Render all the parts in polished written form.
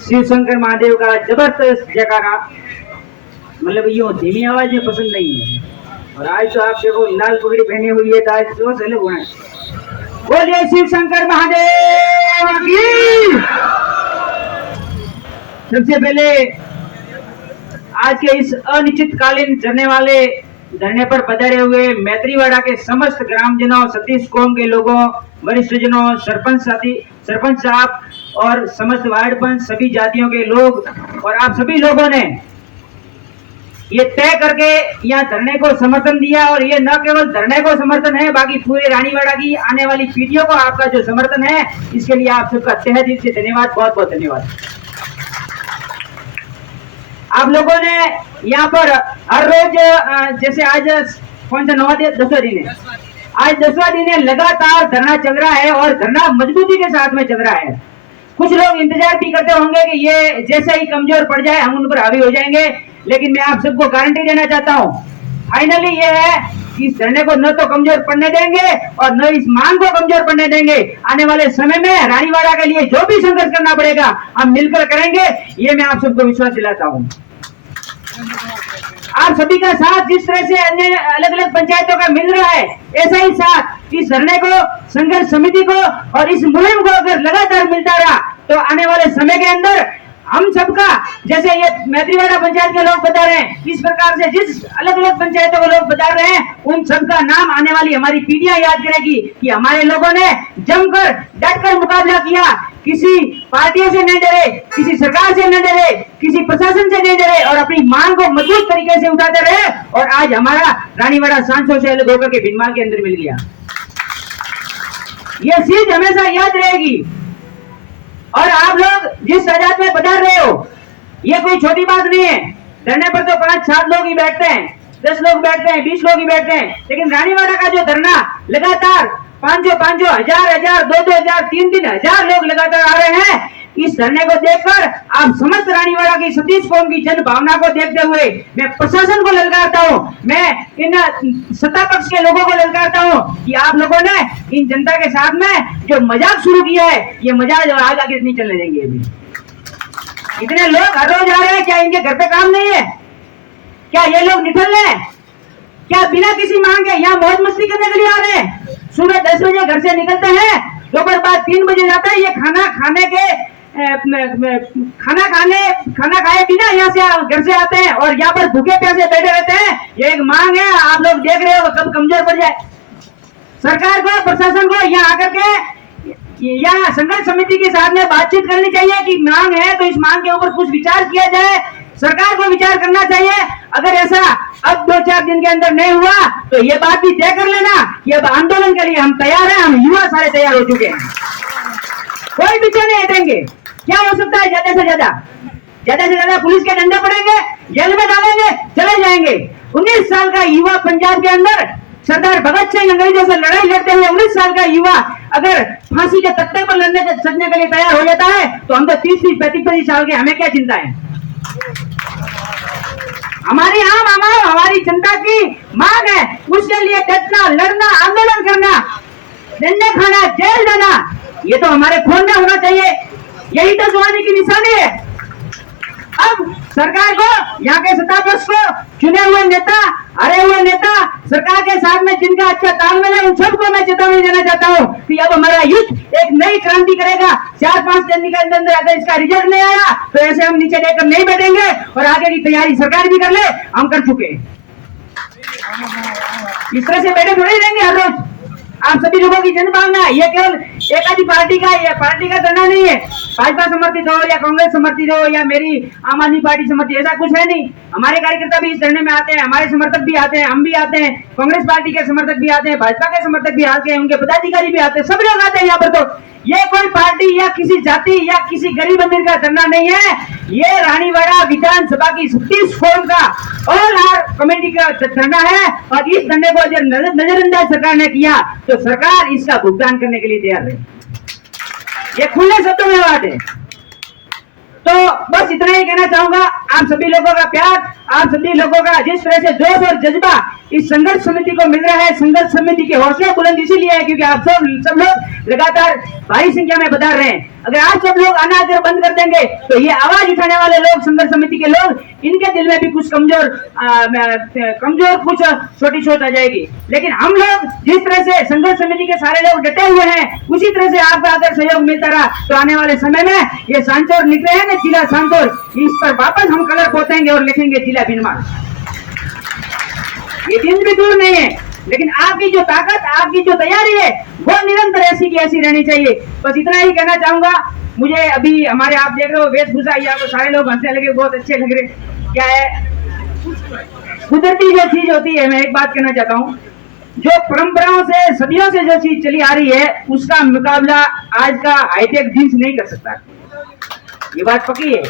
शिव शंकर महादेव का जबरदस्त जयकारा। मतलब ये धीमी आवाज में पसंद नहीं है। और आज तो आप देखो लाल पगड़ी पहनी हुई है, तो आज जोश अलग होना है। बोलिए शिव शंकर महादेव की। सबसे पहले आज के इस अनिश्चितकालीन चलने वाले धरने पर पधारे हुए मैत्रीवाड़ा के समस्त ग्रामजनों, सतीश कौम के लोगों, वरिष्ठ जनों, सरपंच साहब और समस्त वार्ड पंच, सभी जातियों के लोग और आप सभी लोगों ने ये तय करके यहाँ धरने को समर्थन दिया। और ये न केवल धरने को समर्थन है, बाकी पूरे रानीवाड़ा की आने वाली पीढ़ियों को आपका जो समर्थन है, इसके लिए आप सबका तहे दिल से धन्यवाद, बहुत बहुत धन्यवाद। आप लोगों ने यहाँ पर हर रोज, जैसे आज कौन सा 10वां दिन है, आज 10वां दिन है, लगातार धरना चल रहा है और धरना मजबूती के साथ में चल रहा है। कुछ लोग इंतजार भी करते होंगे कि ये जैसे ही कमजोर पड़ जाए हम उन पर हावी हो जाएंगे, लेकिन मैं आप सबको गारंटी देना चाहता हूँ, फाइनली ये है कि इस धरने को न तो कमजोर पड़ने देंगे और न इस मांग को कमजोर पड़ने देंगे। आने वाले समय में रानीवाड़ा के लिए जो भी संघर्ष करना पड़ेगा हम मिलकर करेंगे, ये मैं आप सबको विश्वास दिलाता हूँ। आप सभी का साथ जिस तरह से अन्य अलग अलग पंचायतों का मिल रहा है, ऐसा ही साथ इस धरने को, संघर्ष समिति को और इस मुहिम को अगर लगातार मिलता रहा तो आने वाले समय के अंदर हम सबका, जैसे ये मैत्रीवाड़ा पंचायत के लोग बता रहे हैं, इस प्रकार से जिस अलग अलग पंचायतों के लोग बता रहे हैं, उन सबका नाम आने वाली हमारी पीढ़ियां याद करेगी कि हमारे लोगों ने जमकर डटकर मुकाबला किया, किसी पार्टियों से नहीं डरे, किसी सरकार से नहीं डरे, किसी प्रशासन से नहीं डरे और अपनी मांग को मजबूत तरीके से उठाते रहे। और आज हमारा रानीवाड़ा 500 से अलग होकर के भिनमाल के अंदर मिल गया। ये चीज हमेशा याद रहेगी। और आप लोग जिस तादाद में पधार रहे हो, ये कोई छोटी बात नहीं है। धरने पर तो 5-7 लोग ही बैठते हैं, 10 लोग बैठते हैं, 20 लोग ही बैठते हैं, लेकिन रानीवाड़ा का जो धरना लगातार 500, 1000, 2,000, 3,000 लोग लगातार आ रहे हैं। इस धरने को देखकर आप समस्त रानीवाड़ा की सतीश कौम की जन भावना को देखते हुए मैं प्रशासन को ललकारता हूं, मैं इन सत्ता पक्ष के लोगों को ललकारता हूं कि आप लोगों ने इन जनता के साथ में जो मजाक शुरू किया है, ये मजाक आगे नहीं चलने देंगे। अभी इतने लोग हर रोज आ रहे हैं, क्या इनके घर पे काम नहीं है? क्या ये लोग निठल्ले हैं? क्या बिना किसी मांग के यहाँ मौज मस्ती करने के लिए आ रहे हैं? सुबह 10 बजे घर से निकलते हैं, दोपहर बाद 3 बजे जाता है। ये खाना खाए बिना यहाँ से घर से आते हैं और यहाँ पर भूखे प्यासे बैठे रहते हैं। ये एक मांग है, आप लोग देख रहे हो कब कमजोर पड़ जाए। सरकार को, प्रशासन को यहाँ आकर के यहाँ संघर्ष समिति के साथ में बातचीत करनी चाहिए कि मांग है तो इस मांग के ऊपर कुछ विचार किया जाए। सरकार को विचार करना चाहिए। अगर ऐसा अब 2-4 दिन के अंदर नहीं हुआ तो ये बात भी तय कर लेना कि अब आंदोलन के लिए हम तैयार हैं, हम युवा सारे तैयार हो चुके हैं, कोई पीछे नहीं हटेंगे। क्या हो सकता है? ज्यादा से ज्यादा पुलिस के डंडे पड़ेंगे, जेल में डालेंगे, चले जाएंगे। 19 साल का युवा पंजाब के अंदर सरदार भगत सिंह अंग्रेजों से लड़ाई लड़ते हुए 19 साल का युवा अगर फांसी के तख्ते पर सजने के लिए तैयार हो जाता है तो हम तो 30-30, 35-35 साल के, हमें क्या चिंता है? हमारी जनता की मांग है, उसके लिए डटना, लड़ना, आंदोलन करना, डंडे खाना, जेल जाना, ये तो हमारे खून में होना चाहिए। यही तो जवानी की निशानी है। अब सरकार को, यहाँ के सत्ता पक्ष को, चुने हुए नेता, हरे हुए नेता, सरकार के साथ में जिनका अच्छा तालमेल है, उन सबको मैं चेतावनी देना चाहता हूँ कि अब हमारा युद्ध एक नई क्रांति करेगा। 4-5 दिन के अंदर अगर इसका रिजल्ट नहीं आया तो ऐसे हम नीचे लेकर नहीं बैठेंगे और आगे की तैयारी सरकार भी कर ले, हम कर चुके। इस तरह से बैठे थोड़े ही रहेंगे हर रोज। आप सभी लोगों की जनभावना है, ये केवल एक आधी पार्टी का धरना नहीं है। भाजपा समर्थित हो या कांग्रेस समर्थित हो या मेरी आम आदमी पार्टी समर्थित, ऐसा कुछ है नहीं। हमारे कार्यकर्ता भी इस धरने में आते हैं, हमारे समर्थक भी आते हैं, हम भी आते हैं, कांग्रेस पार्टी के समर्थक भी आते हैं, भाजपा के समर्थक भी आते हैं, उनके पदाधिकारी भी आते हैं, सब लोग आते हैं यहाँ पर। तो ये कोई पार्टी या किसी जाति या किसी गरीब अमीर का धरना नहीं है, ये रानीवाड़ा विधानसभा की सतीश कौम का ऑल आर कमेटी का धरना है। और इस धरने को अगर नजरअंदाज सरकार ने किया तो सरकार इसका भुगतान करने के लिए तैयार है। ये खुले शब्दों में बात है। तो बस इतना ही कहना चाहूंगा। आप सभी लोगों का प्यार, आप सभी लोगों का जिस तरह से जोश और जज्बा इस संघर्ष समिति को मिल रहा है। संघर्ष समिति के हौसले बुलंद इसीलिए है क्योंकि आप सब लोग लगातार भारी संख्या में पधार रहे हैं। अगर आप सब लोग आना अगर बंद कर देंगे तो ये आवाज उठाने वाले लोग, संघर्ष समिति के लोग, इनके दिल में भी कुछ कमजोर कुछ छोटी सोच आ जाएगी। लेकिन हम लोग जिस तरह से संघर्ष समिति के सारे लोग डटे हुए हैं, उसी तरह से आपका अगर सहयोग मिलता रहा तो आने वाले समय में ये सांचौर निकले हैं ना, जिला सांचौर, इस पर वापस हम कलर पोतेंगे और लिखेंगे जिला भिनमाल। ये दिन भी दूर नहीं है, लेकिन आपकी जो ताकत, आपकी जो तैयारी है वो निरंतर ऐसी की ऐसी रहनी चाहिए। बस इतना ही कहना चाहूंगा। मुझे अभी हमारे आप देख रहे हो वेशभूषा, ये आपको सारे लोग हंसने लगे, बहुत अच्छे लग रहे। क्या है, कुदरती जो चीज होती है, मैं एक बात कहना चाहता हूँ, जो परंपराओं से सदियों से जो चीज चली आ रही है उसका मुकाबला आज का हाईटेक जींस नहीं कर सकता। ये बात पक्की है।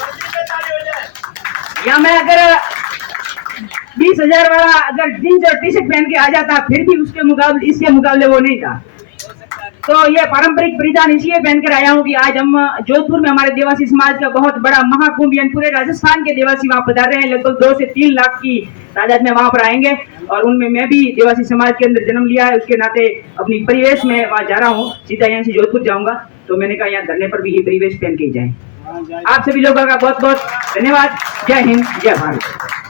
या मैं अगर 20,000 वाला अगर जींस और टी शर्ट पहन के आ जाता, फिर भी उसके मुकाबले, इसके मुकाबले वो नहीं था। तो ये पारंपरिक परिधान इसलिए पहनकर आया हूँ कि आज हम जोधपुर में हमारे देवासी समाज का बहुत बड़ा महाकुंभ, यानी पूरे राजस्थान के देवासी वहां पधार रहे हैं। लगभग 2 से 3 लाख की तादाद में वहां पर आएंगे और उनमें मैं भी देवासी समाज के अंदर जन्म लिया है, उसके नाते अपनी परिवेश में वहां जा रहा हूँ। सीधा यहाँ से जोधपुर जाऊंगा, तो मैंने कहा यहाँ धरने पर भी ये परिवेश पहन के ही जाए। आप सभी लोगों का बहुत बहुत धन्यवाद। जय हिंद, जय भारत।